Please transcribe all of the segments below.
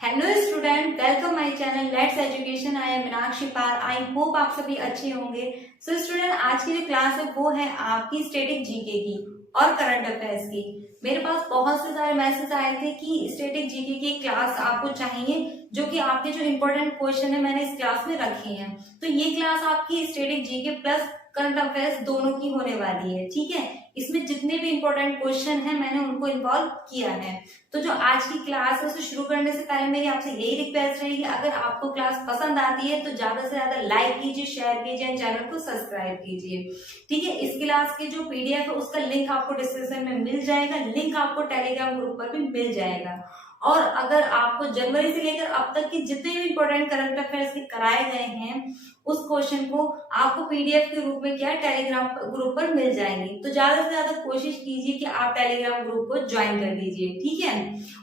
Hello student, welcome my channel let's education. I am Meenakshi Pal. I hope आप सभी अच्छे होंगे। सो स्टूडेंट, आज की जो क्लास है वो है आपकी स्टैटिक जीके की और करंट अफेयर्स की। मेरे पास बहुत से सारे मैसेज आए थे कि स्टैटिक जीके की क्लास आपको चाहिए, जो कि आपके जो इम्पोर्टेंट क्वेश्चन है मैंने इस क्लास में रखे हैं। तो ये क्लास आपकी static GK plus current affairs दोनों की होने वाली है, ठीक है। इसमें जितने भी इम्पोर्टेंट क्वेश्चन है मैंने उनको इन्वॉल्व किया है। तो जो आज की क्लास है उसे शुरू करने से पहले मेरी आपसे यही रिक्वेस्ट रहेगी, अगर आपको क्लास पसंद आती है तो ज्यादा से ज्यादा लाइक कीजिए, शेयर कीजिए एंड चैनल को सब्सक्राइब कीजिए, ठीक है। इस क्लास के जो पीडीएफ है उसका लिंक आपको डिस्क्रिप्शन में मिल जाएगा, लिंक आपको टेलीग्राम ग्रुप पर भी मिल जाएगा। और अगर आपको जनवरी से लेकर अब तक की जितने भी इंपॉर्टेंट करंट अफेयर्स के कराए गए हैं उस क्वेश्चन को आपको पीडीएफ के रूप में क्या टेलीग्राम ग्रुप पर मिल जाएंगे। तो ज्यादा से ज्यादा कोशिश कीजिए कि आप टेलीग्राम ग्रुप को ज्वाइन कर लीजिए, ठीक है।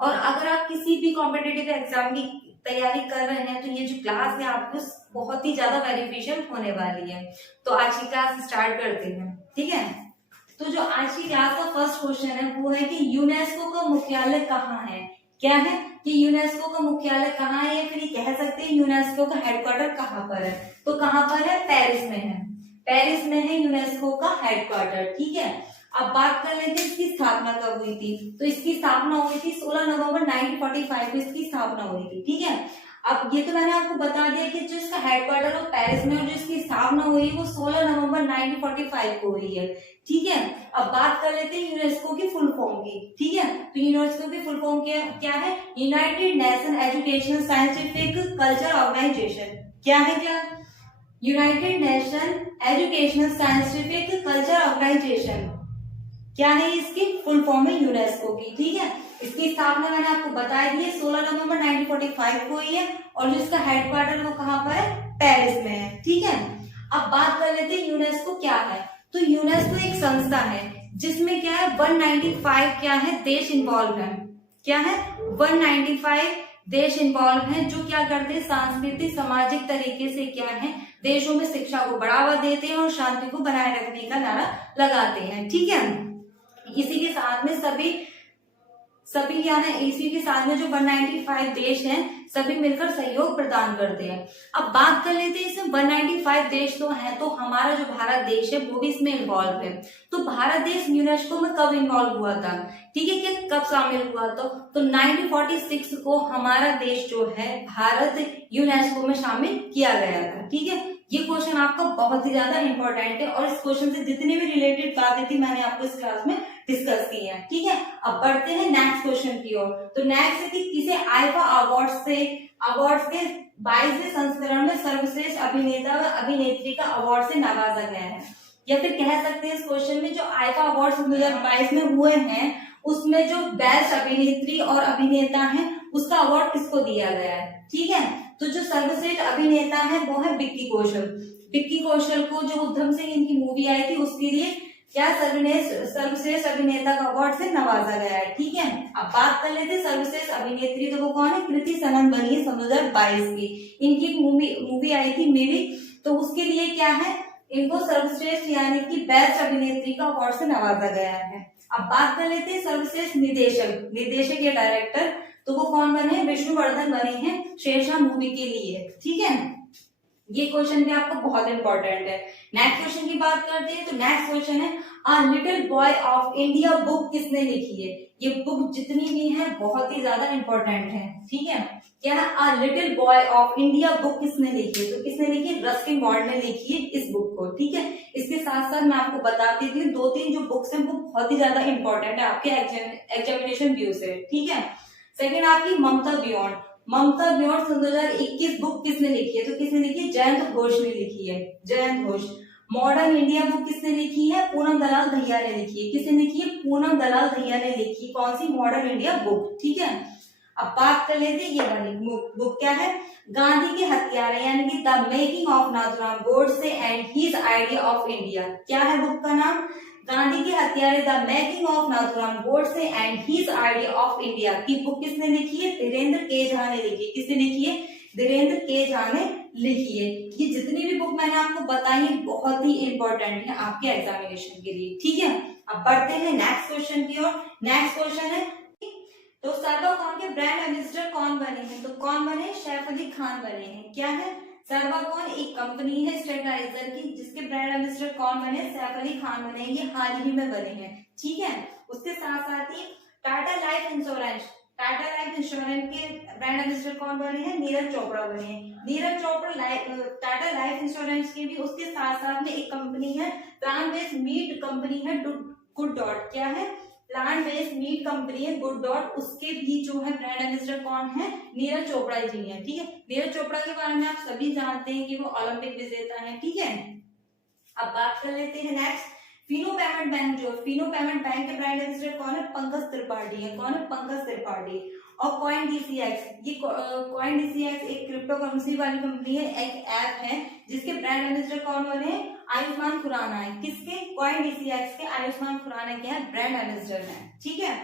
और अगर आप किसी भी कॉम्पिटिटिव एग्जाम की तैयारी कर रहे हैं तो ये जो क्लास है आपको बहुत ही ज्यादा बेनिफिशियल होने वाली है। तो आज की क्लास स्टार्ट करते हैं, ठीक है। तो जो आज की क्लास का फर्स्ट क्वेश्चन है वो है कि यूनेस्को का मुख्यालय कहाँ है। क्या है कि यूनेस्को का मुख्यालय कहाँ है, या फिर ये कह सकते हैं यूनेस्को का हेडक्वार्टर कहाँ पर है। तो कहाँ पर है? पेरिस में है। पेरिस में है यूनेस्को का हेडक्वार्टर, ठीक है। अब बात कर लेते हैं इसकी स्थापना कब हुई थी। तो इसकी स्थापना हुई थी 16 नवंबर 1945 में इसकी स्थापना हुई थी, ठीक है। अब ये तो मैंने आपको बता दिया कि जो इसका हेडक्वार्टर है पेरिस में और जो इसकी स्थापना हुई वो 16 नवंबर 1945 को हुई है, ठीक है। अब बात कर लेते हैं यूनेस्को की फुल फॉर्म की, ठीक है। तो यूनेस्को की फुल फॉर्म क्या है? United Nation Educational Scientific Culture Organisation. क्या है? क्या United Nation Educational Scientific Culture Organisation, क्या है इसकी फुल फॉर्म है यूनेस्को की, ठीक है। इसकी स्थापना मैंने आपको बता दी है 16 नवंबर 1945 को हुई है और जो इसका हेडक्वार्टर वो कहाँ पर है? पेरिस में है, ठीक है। अब बात कर लेते हैं यूनेस्को क्या है। तो यूनेस्को एक संस्था है जिसमें क्या है 195 क्या है देश इन्वॉल्व है। क्या है? 195 देश इन्वॉल्व हैं जो क्या करते हैं सांस्कृतिक सामाजिक तरीके से क्या है देशों में शिक्षा को बढ़ावा देते हैं और शांति को बनाए रखने का नारा लगाते हैं, ठीक है। इसी के साथ में सभी क्या है इसी के साथ में जो 195 देश हैं सभी मिलकर सहयोग प्रदान करते हैं। अब बात कर लेते हैं इसमें 195 देश तो हैं, तो हमारा जो भारत देश है वो भी इसमें इन्वॉल्व है। तो भारत देश यूनेस्को में कब इन्वॉल्व हुआ था, ठीक है, कि कब शामिल हुआ? तो 1946 को हमारा देश जो है भारत यूनेस्को में शामिल किया गया था, ठीक है। ये क्वेश्चन आपका बहुत ही ज्यादा इंपॉर्टेंट है और इस क्वेश्चन से जितनी भी रिलेटेड बातें थी मैंने आपको इस क्लास में डिस्कस की है, ठीक है। अब बढ़ते हैं नेक्स्ट क्वेश्चन की ओर। तो नेक्स्ट है कि किसे आईफा अवार्ड्स के 22वें संस्करण में सर्वश्रेष्ठ अभिनेता व अभिनेत्री का अवार्ड से नवाजा गया है। या फिर कह सकते हैं इस क्वेश्चन में जो आईफा अवार्ड्स 2022 में हुए हैं उसमें जो बेस्ट अभिनेत्री और अभिनेता है उसका अवार्ड किसको दिया गया है, ठीक है। तो जो सर्वश्रेष्ठ अभिनेता है वो है विक्की कौशल। विक्की कौशल को जो उधम सिंह इनकी मूवी आई थी उसके लिए क्या सर्वश्रेष्ठ अभिनेता का अवार्ड से नवाजा गया है, ठीक है। अब बात कर लेते हैं सर्वश्रेष्ठ अभिनेत्री, तो वो कौन है? कृति सनन बनी है 2022 की। इनकी एक मूवी आई थी मेरी, तो उसके लिए क्या है इनको सर्वश्रेष्ठ यानी कि बेस्ट अभिनेत्री का अवार्ड से नवाजा गया है। अब बात कर लेते हैं सर्वश्रेष्ठ निर्देशक या डायरेक्टर, तो वो कौन बने हैं? विष्णुवर्धन बने हैं शेरशाह मूवी के लिए, ठीक है। ये क्वेश्चन भी आपको बहुत इंपॉर्टेंट है। नेक्स्ट क्वेश्चन की बात करते हैं। तो नेक्स्ट क्वेश्चन है a little boy of India book किसने लिखी है। ये बुक जितनी भी है बहुत ही ज्यादा इंपॉर्टेंट है, ठीक है। क्या है? A little boy of India book किसने लिखी है? तो किसने लिखी है? रस्किन बॉन्ड ने लिखी है इस बुक को, ठीक है। इसके साथ साथ मैं आपको बताती थी 2-3 जो बुक्स हैं वो बहुत ही ज्यादा इंपॉर्टेंट है आपके एग्जामिनेशन व्यू से, ठीक है। सेकेंड आपकी ममता बियॉन्ड 2021 बुक किसने लिखी है? तो किसने लिखी है? जयंत घोष ने लिखी है, Jayant Ghosh. Modern India book किसने लिखी है? पूनम दलाल दहिया ने लिखी है। किसने लिखी है? पूनम दलाल दहिया ने लिखी। कौन सी? मॉडर्न इंडिया बुक, ठीक है। अब बात कर लेते हैं ये वाली बुक क्या है? गांधी के हत्यारे यानी कि the making of Nathuram Godse and his idea of India. क्या है बुक का नाम? गांधी के हत्यारे the making of Nathuram Godse and his idea of India की बुक किसने लिखी है? धीरेन्द्र के झा ने लिखी है। किसने लिखी है? धीरेन्द्र के झा ने लिखी है। ये जितनी भी बुक मैंने आपको बताई है बहुत ही इंपॉर्टेंट है आपके एग्जामिनेशन के लिए, ठीक है। अब बढ़ते हैं नेक्स्ट क्वेश्चन की ओर। नेक्स्ट क्वेश्चन है तो सर्वोत्तम के ब्रांड एम्बेसडर कौन बने हैं? तो कौन बने? सैफ अली खान बने हैं। क्या है? सर्वा कौन? एक कंपनी है स्टेबलाइजर की, जिसके ब्रांड एम्बेसडर कौन बने? सैफ अली खान बने। ये हाल ही में बने हैं। ठीक है, उसके साथ साथ ही Tata life insurance, Tata life insurance के ब्रांड एम्बेसडर कौन बने हैं? नीरज चोपड़ा बने हैं। नीरज चोपड़ा टाटा लाइफ इंश्योरेंस की भी उसके साथ साथ में एक कंपनी है प्लांट बेस्ड मीट कंपनी है गुड डॉट। क्या है? प्लांट बेस्ड मीट कंपनी है गुड डॉट, उसके भी जो है ब्रांड एम्बेसडर कौन है? नीरज चोपड़ा जी हैं। ठीक है, नीरज चोपड़ा के बारे में आप सभी जानते हैं कि वो ओलंपिक विजेता है। ठीक है, अब बात कर लेते हैं नेक्स्ट फिनो पेमेंट बैंक। जो फिनो पेमेंट बैंक के ब्रांड एम्बेसडर कौन है? पंकज त्रिपाठी है। कौन है? पंकज त्रिपाठी। और कॉइन डीसीएक्स, ये कॉइन डीसीएक्स एक क्रिप्टो करेंसी वाली कंपनी है, एक ऐप है जिसके ब्रांड एम्बेसडर कौन बने? आयुष्मान खुराना है। किसके? कॉइन डीसीएक्स के आयुष्मान खुराना क्या है? ब्रांड एम्बेसडर है। ठीक है,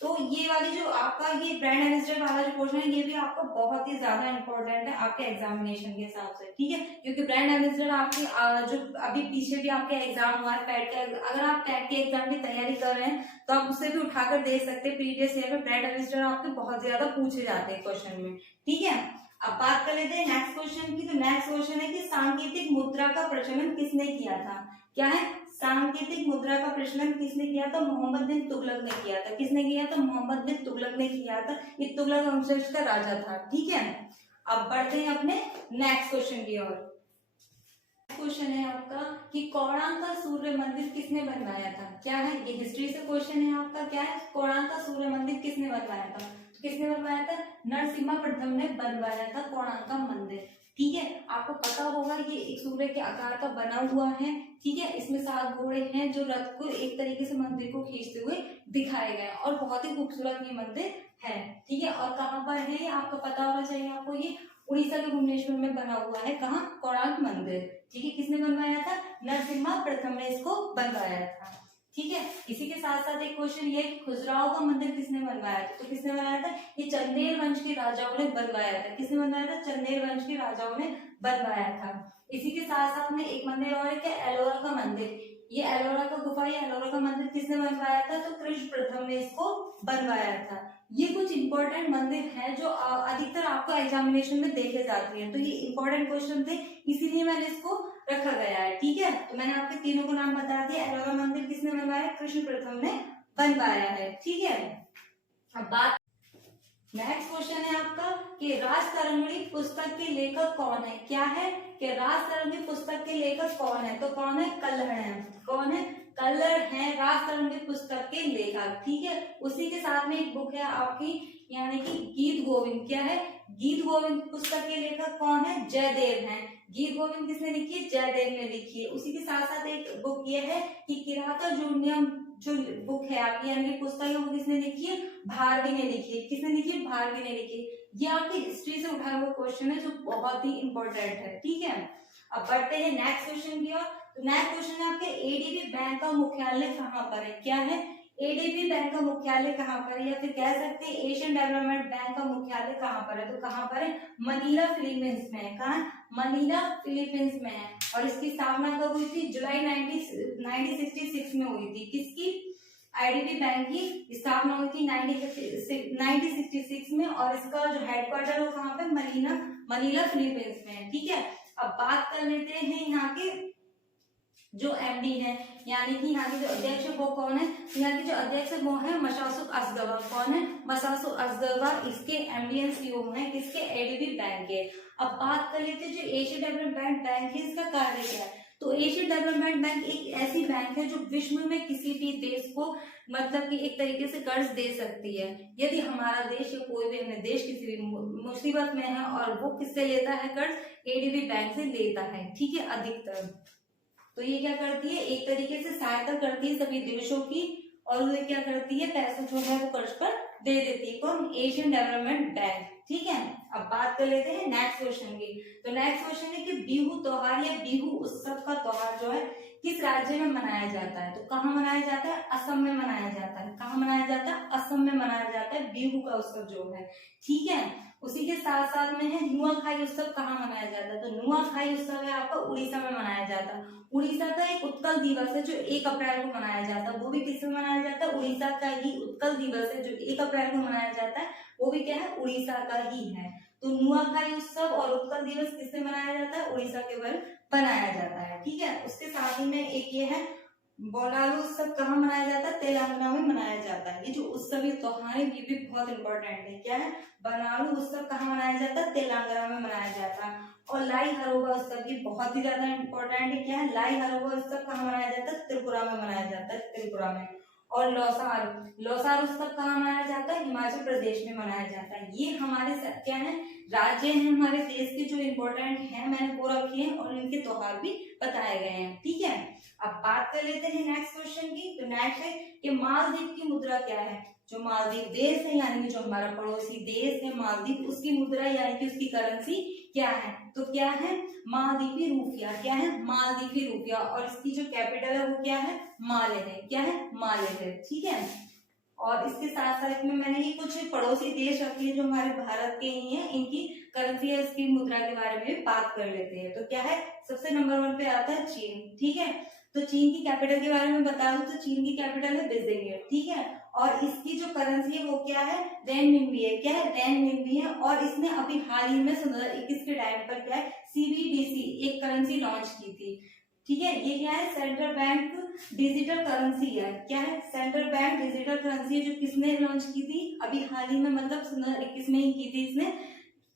तो ये वाली जो आपका ये ब्रांड एम्बेसडर वाला जो पोर्शन है ये भी आपको बहुत ही ज्यादा इंपॉर्टेंट है आपके एग्जामिनेशन के हिसाब से। ठीक है, क्योंकि ब्रांड एम्बेसडर आपके जो अभी पीछे भी आपके एग्जाम हुआ है पैट के, अगर आप पैट के एग्जाम की तैयारी कर रहे हैं तो आप उससे भी उठाकर देख सकते हैं। प्रीवियस ईयर में ब्रांड एम्बेसडर आपके बहुत ज्यादा पूछे जाते हैं क्वेश्चन में। ठीक है, अब बात कर लेते हैं नेक्स्ट क्वेश्चन की। तो नेक्स्ट क्वेश्चन है कि सांकेतिक मुद्रा का प्रचलन किसने किया था? क्या है? सांकेतिक मुद्रा का प्रचलन किसने किया था? मोहम्मद बिन तुगलक ने किया था। किसने किया था? मोहम्मद बिन तुगलक ने किया था। ये तुगलक वंशज का राजा था। ठीक है, अब बढ़ते हैं अपने नेक्स्ट क्वेश्चन की ओर। क्वेश्चन है आपका कि कोणार्क का सूर्य मंदिर किसने बनवाया था? क्या है? ये हिस्ट्री से क्वेश्चन है आपका। क्या है? कोणार्क का सूर्य मंदिर किसने बनवाया था? किसने बनवाया था? नरसिम्हा प्रथम ने बनवाया था कोणार्क का मंदिर। ठीक है, आपको पता होगा ये एक सूर्य के आकार का बना हुआ है। ठीक है, इसमें 7 घोड़े हैं जो रथ को एक तरीके से मंदिर को खींचते हुए दिखाए गए और बहुत ही खूबसूरत ये मंदिर है। ठीक है, और कहाँ पर है ये आपको पता होना चाहिए। आपको ये उड़ीसा के भुवनेश्वर में बना हुआ है। कहाँ? कोणार्क मंदिर। ठीक है, किसने बनवाया था? नरसिम्हा प्रथम ने इसको बनवाया था। ठीक है, इसी के साथ साथ एक क्वेश्चन ये खजुराहो का मंदिर किसने बनवाया था? तो किसने बनाया था? ये चंदेल वंश के राजाओं ने बनवाया था। किसने बनवाया था? चंदेल वंश के राजाओं ने बनवाया था। इसी के साथ साथ में एक मंदिर और है क्या? एलोरा का मंदिर। ये एलोरा का गुफा, ये एलोरा का मंदिर किसने बनवाया था? तो कृष्ण प्रथम ने इसको बनवाया था। ये कुछ इंपॉर्टेंट मंदिर हैं जो अधिकतर आपको एग्जामिनेशन में देखे जाते हैं। तो ये इंपॉर्टेंट क्वेश्चन थे, इसीलिए मैंने इसको रखा गया है। ठीक है, तो मैंने आपके तीनों को नाम बता दिया। एलोरा मंदिर किसने बनवाया? कृष्ण प्रथम ने बनवाया है। ठीक है, अब बात नेक्स्ट क्वेश्चन है आपका कि राजतरंगिणी पुस्तक के लेखक कौन है? क्या है? कि राजतरंगिणी पुस्तक के लेखक कौन है? तो कौन है? कल्हड़ है। कौन है? कल्हड़ है राजतरंगिणी पुस्तक के लेखक। ठीक है, उसी के साथ में एक बुक है आपकी यानी कि गीत गोविंद। क्या है? गीत गोविंद पुस्तक के लेखक कौन है? जयदेव हैं। गीत गोविंद किसने लिखी है? जयदेव ने लिखी है। उसी के साथ साथ एक बुक ये है कि किराता जूनियम जो बुक है आपकी यानी कि पुस्तक है वो किसने लिखी है? भारवी ने लिखी है। किसने लिखी है? भारवी ने लिखी है। ये आपकी हिस्ट्री से उठाया हुआ क्वेश्चन है जो बहुत ही इंपॉर्टेंट है। ठीक है, अब बढ़ते हैं नेक्स्ट क्वेश्चन की ओर। तो नेक्स्ट क्वेश्चन है आपके एडीबी बैंक का मुख्यालय कहाँ पर है? क्या है? एडीबी बैंक का मुख्यालय कहाँ पर है या फिर कह सकते हैं एशियन डेवलपमेंट बैंक का मुख्यालय कहाँ पर है? तो कहाँ पर है? मनीला फिलीपींस में है। कहाँ? मनीला फिलीपींस में है। और इसकी स्थापना कब हुई थी? जुलाई 1966 में हुई थी। किसकी? आईडीबी बैंक की स्थापना हुई थी 1966 में और इसका जो हेडक्वार्टर है वो कहाँ पे? मनीला फिलीपींस में है। ठीक है, अब बात कर लेते हैं यहाँ के जो एमडी है यानी कि यहाँ के जो अध्यक्ष है वो कौन है? यहाँ के जो अध्यक्ष है वो है मसासुक असगवा। कौन है? मसासुक असगवा इसके एमडी एंड सीईओ है। किसके? एडीबी बैंक के। अब बात कर लेते हैं जो एशियन डेवलपमेंट बैंक है इसका कार्य क्या है? तो एशियन डेवलपमेंट बैंक एक ऐसी बैंक है जो विश्व में किसी भी देश को मतलब कि एक तरीके से कर्ज दे सकती है। यदि हमारा देश या कोई भी अन्य देश किसी भी मुसीबत में है और वो किससे लेता है कर्ज? एडीबी बैंक से लेता है। ठीक है, अधिकतर तो ये क्या करती है? एक तरीके से सहायता करती है सभी देशों की और वो क्या करती है? पैसा जो है वो कर्ज पर दे देती है। कौन? Asian development bank. ठीक है, अब बात कर लेते हैं नेक्स्ट क्वेश्चन की। तो नेक्स्ट क्वेश्चन है कि बिहू त्योहार या बिहू उत्सव का त्योहार जो है किस राज्य में मनाया जाता है? तो कहाँ मनाया जाता है? असम में मनाया जाता है। कहाँ मनाया जाता है? असम में मनाया जाता है बिहू का उत्सव जो है। ठीक है, उसी के साथ साथ में है नुआखाई उत्सव। कहाँ मनाया जाता है? तो नुआखाई उत्सव है आपका उड़ीसा में मनाया जाता है। उड़ीसा का एक उत्कल दिवस है जो 1 अप्रैल को मनाया जाता है। वो भी किसमें मनाया जाता है? उड़ीसा का ही उत्कल दिवस है जो 1 अप्रैल को मनाया जाता है। वो भी क्या है, उड़ीसा का ही है। तो नुआखाई उत्सव और उत्कल दिवस किससे मनाया जाता है, उड़ीसा के बल बनाया जाता है। ठीक है, उसके साथ ही में एक ये है बोनालू उत्सव कहाँ मनाया जाता है, तेलंगाना में मनाया जाता है। ये जो उत्सव त्योहार है ये भी बहुत इंपॉर्टेंट है। क्या है, बोनालू उत्सव कहाँ मनाया जाता है, तेलंगाना में मनाया जाता है। और लाई हरोबा उत्सव भी बहुत ही ज्यादा इंपॉर्टेंट है। क्या है, लाई हरोबा उत्सव कहाँ मनाया जाता है, त्रिपुरा में मनाया जाता है, त्रिपुरा में। और लौसार उत्सव कहाँ मनाया जाता है, हिमाचल प्रदेश में मनाया जाता है। ये हमारे क्या है, राज्य हैं हमारे देश के जो इम्पोर्टेंट हैं, मैंने वो रखी है और इनके त्योहार भी बताए गए हैं। ठीक है, अब बात कर लेते हैं नेक्स्ट क्वेश्चन की। तो नेक्स्ट है कि मालदीव की मुद्रा क्या है। जो मालदीव देश है यानी कि जो हमारा पड़ोसी देश है मालदीव, उसकी मुद्रा यानी कि उसकी करेंसी क्या है, तो क्या है, मालदीवी रुपया। क्या है, मालदीवी रुपया। और इसकी जो कैपिटल है वो क्या है, माले है। क्या है, माले है। ठीक है, और इसके साथ साथ में मैंने ये कुछ पड़ोसी देश रखे हैं जो हमारे भारत के ही हैं, इनकी करेंसी या इसकी मुद्रा के बारे में भी बात कर लेते हैं। तो क्या है, सबसे नंबर 1 पे आता है चीन। ठीक है, तो चीन की कैपिटल के बारे में बता दूं तो चीन की कैपिटल है बीजिंग। ठीक है, और इसकी जो करेंसी है वो क्या है, रेनमिनबी है। क्या है, रेनमिनबी है। और इसने अभी हाल ही में 2021 के टाइम पर क्या है, सीबीडीसी एक करेंसी लॉन्च की थी। ठीक है, ये क्या है, सेंट्रल बैंक डिजिटल करेंसी है। क्या है, सेंट्रल बैंक डिजिटल करेंसी है, जो किसने लॉन्च की थी, अभी हाल ही में, मतलब 2021 में ही की थी इसने,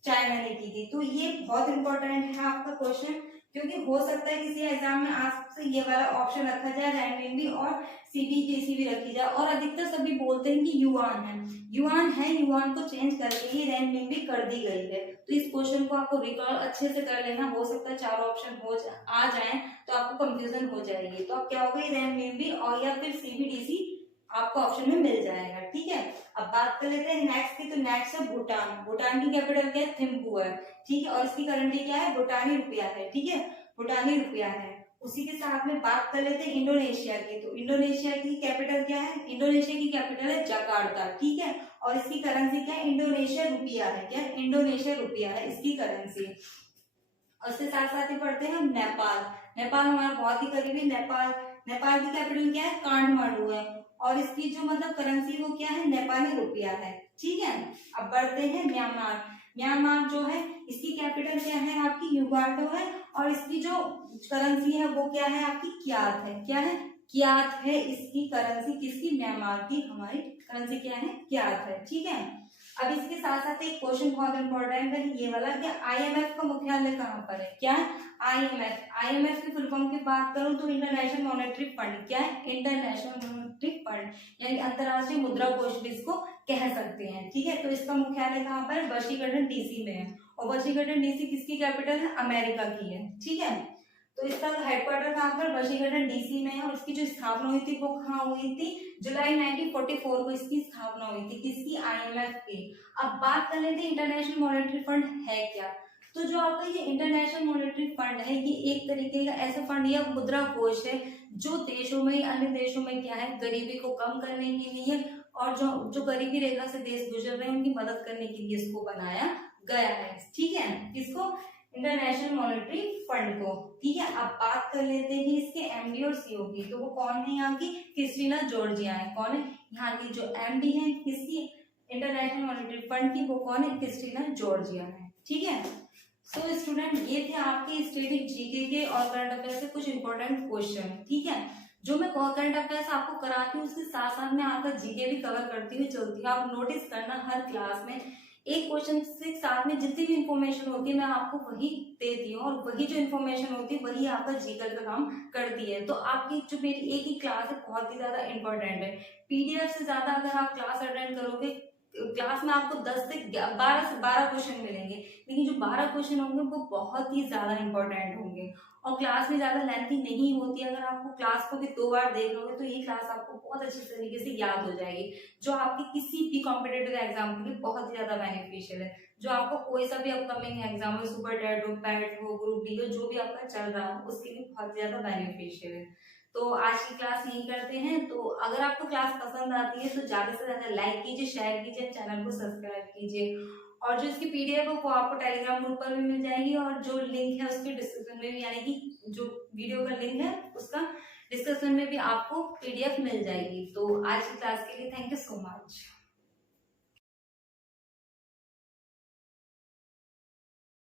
चाइना ने की थी। तो ये बहुत इंपॉर्टेंट है आपका क्वेश्चन, क्योंकि हो सकता है किसी एग्जाम में आपसे ये वाला ऑप्शन रखा जाए, रेनमिनबी और सीबीडीसी भी रखी जाए। और अधिकतर सभी बोलते हैं कि युआन है, युआन है, युआन को चेंज करके ही रेनमिनबी कर दी गई है। तो इस क्वेश्चन को आपको रिकॉल अच्छे से कर लेना, हो सकता है 4 ऑप्शन आ जाए तो आपको कंफ्यूजन हो जाएगी। तो अब क्या होगा, रेनमिनबी और या फिर सीबीडीसी आपको ऑप्शन में मिल जाएगा। ठीक है, अब बात कर लेते हैं नेक्स्ट की। तो नेक्स्ट है भूटान। भूटान की कैपिटल क्या है, थिम्पू है। ठीक है, और इसकी करेंसी क्या है, भूटानी रुपया है। ठीक है, भूटानी रुपया है। उसी के साथ में बात कर लेते हैं इंडोनेशिया की। तो इंडोनेशिया की कैपिटल क्या है, इंडोनेशिया की कैपिटल है जकार्ता। ठीक है, और इसकी करेंसी क्या है, इंडोनेशिया रुपया है। क्या, इंडोनेशिया रुपया है इसकी करेंसी। उसके साथ साथ ही पढ़ते हैं नेपाल। नेपाल हमारा बहुत ही करीबी, नेपाल की कैपिटल क्या है, काठमांडू है। और इसकी जो मतलब करेंसी वो क्या है, नेपाली रुपया है। ठीक है, अब बढ़ते हैं म्यांमार। म्यांमार जो है इसकी कैपिटल क्या है आपकी, युगांडो है। और इसकी जो करेंसी है वो क्या है आपकी, क्यात है। क्या है, क्यात है इसकी करेंसी, किसकी, म्यांमार की। हमारी करेंसी क्या है, क्यात है। ठीक है, अब इसके साथ साथ एक क्वेश्चन बहुत इंपॉर्टेंट है ये वाला कि आईएमएफ का मुख्यालय कहाँ पर है। क्या है, आईएमएफ की फुल फॉर्म की बात करूं तो इंटरनेशनल मॉनेटरी फंड। क्या है, इंटरनेशनल मॉनेटरी फंड यानी अंतर्राष्ट्रीय मुद्रा कोष भी इसको कह सकते हैं। ठीक है, तो इसका मुख्यालय कहाँ पर है, वाशिंगटन डीसी में है। और वाशिंगटन डीसी किसकी कैपिटल है, अमेरिका की है। ठीक है, तो इसका हेडक्वार्टर कहाँ पर, वाशिंगटन डीसी में है। और इसकी जो स्थापना हुई थी वो कहाँ हुई थी, जुलाई 1944 को इसकी स्थापना हुई थी, किसकी, आईएमएफ की। अब बात कर लेते हैं इंटरनेशनल मॉनेटरी फंड है क्या। तो जो आपका ये इंटरनेशनल मॉनेटरी फंड है ये एक तरीके का ऐसा फंड या मुद्रा कोष है जो देशों में, अन्य देशों में क्या है, गरीबी को कम करने के लिए और जो गरीबी रेखा से देश गुजर रहे हैं उनकी मदद करने के लिए इसको बनाया गया है। ठीक है, किसको, इंटरनेशनल मॉनेटरी फंड को। ठीक है, अब बात कर लेते हैं इसके एमडी और सीओ की। तो वो कौन है यहाँ की, क्रिस्टीना जॉर्जिया है। कौन है, यहाँ की जो एमडी है किसकी, इंटरनेशनल मॉनेटरी फंड की, वो कौन है, क्रिस्टीना जॉर्जिया है। ठीक है, सो स्टूडेंट ये थे आपके स्टैटिक जीके के और करंट अफेयर से कुछ इंपॉर्टेंट क्वेश्चन। ठीक है, जो मैं करंट अफेयर्स आपको कराती हूँ उसके साथ साथ में आपका जीके भी कवर करती हुई चलती हूँ। आप नोटिस करना हर क्लास में एक क्वेश्चन के साथ में जितनी भी इंफॉर्मेशन होती है मैं आपको वही देती हूँ, और वही जो इन्फॉर्मेशन होती है वही आपका जीके का काम करती है। तो आपकी जो मेरी एक ही क्लास है बहुत ही ज्यादा इंपॉर्टेंट है। पीडीएफ से ज्यादा अगर आप क्लास अटेंड करोगे, क्लास में आपको 10 से 12 क्वेश्चन मिलेंगे, लेकिन जो 12 क्वेश्चन होंगे वो बहुत ही ज्यादा इंपॉर्टेंट होंगे। और क्लास में ज्यादा लेंथी नहीं होती, अगर आपको क्लास को भी 2 बार देख लोगे तो ये क्लास आपको बहुत अच्छी तरीके से याद हो जाएगी, जो आपके किसी भी कॉम्पिटेटिव एग्जाम के लिए बहुत ही ज्यादा बेनिफिशियल है। जो आपको कोई सा भी अपकमिंग एग्जाम हो, सुपर टेट हो, पैट हो, ग्रुप डी हो, जो भी आपका चल रहा हो उसके लिए बहुत ज्यादा बेनिफिशियल है। तो आज की क्लास यही करते हैं। तो अगर आपको क्लास पसंद आती है तो ज्यादा से ज्यादा लाइक कीजिए, शेयर कीजिए, चैनल को सब्सक्राइब कीजिए। और जो इसकी पीडीएफ है वो आपको टेलीग्राम ग्रुप पर भी मिल जाएगी, और जो लिंक है उसके डिस्क्रिप्शन में भी, यानी कि जो वीडियो का लिंक है उसका डिस्क्रिप्शन में भी आपको पीडीएफ मिल जाएगी। तो आज की क्लास के लिए थैंक यू सो मच।